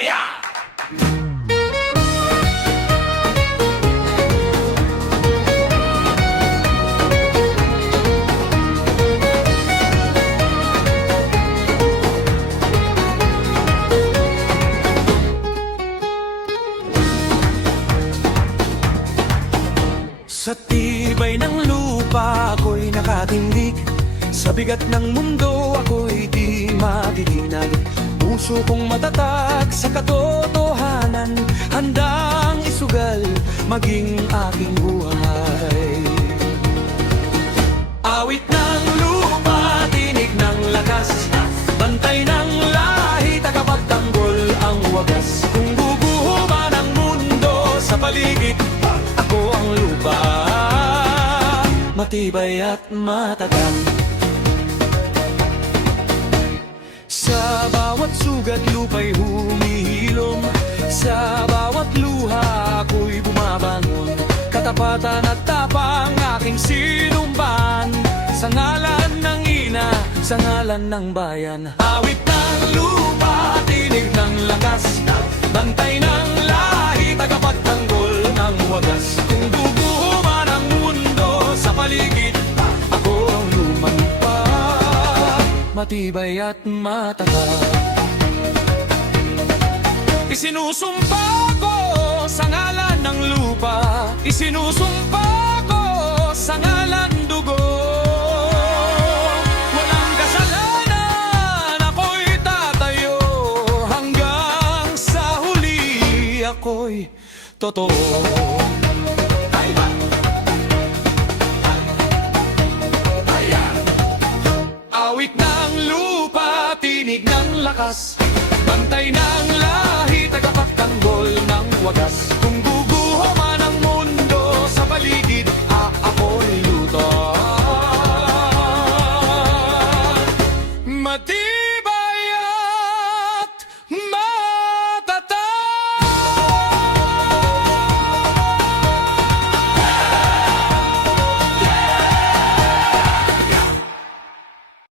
bayan! Sa tibay ng lupa ako'y nakatindig, sa bigat ng mundo ako'y di matitinag. Puso kong matatag sa katotohanan, handang isugal maging aking buhay. Awit ng lupa, tinig ng lakas, bantay ng lahi, tagapagtanggol ang wagas. Kung guguho man ang mundo sa paligid, ako ang lupa, matibay at matatag. Sa bawat sugat lupa'y humihilom, sa bawat luha ako'y bumabangon. Katapatan at tapang aking sinumban, sa ngalan ng ina, sa ngalan ng bayan. Awit ng lupa, tinig ng lakas, bantay ng lahi, tagapagtanggol ng wagas. Kung guguho man ang mundo sa paligid, ako ang lumampa, matibay at matatag. Isinusumpa ko sa ngalan ng lupa, isinusumpa ko sa ngalan dugo. Walang kasalanan, ako'y tatayo, hanggang sa huli ako'y totoo. Awit ng lupa, tinig ng lakas, bantay ng lahi, tagapagtanggol ng wagas.